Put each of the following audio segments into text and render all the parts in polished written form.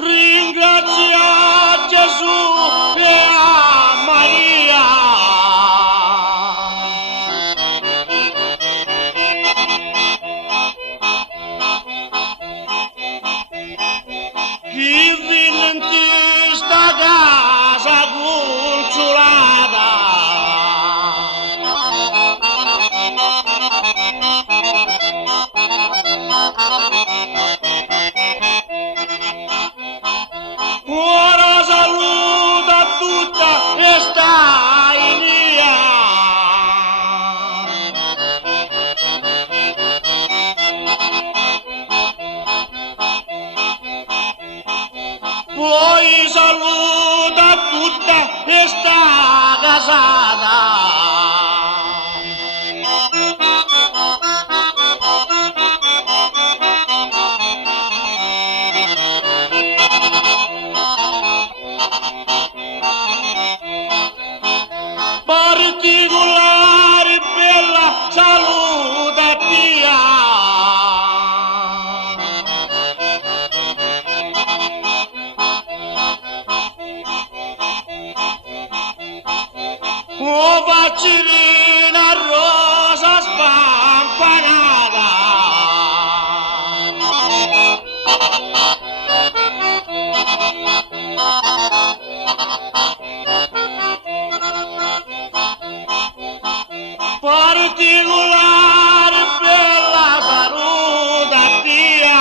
Ringrazia Gesù e a Maria. Chi venne in questa casa consolata. Ora saluta tutta questa inia. Poi saluta tutta questa casata. Particolare bella saluta tia. Oh bacillina rosa spampanata. Particolare bella saluta tia.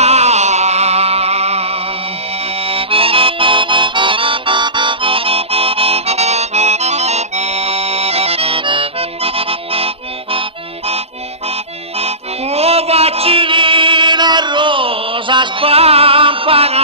Oh bacillina rosa spampanata.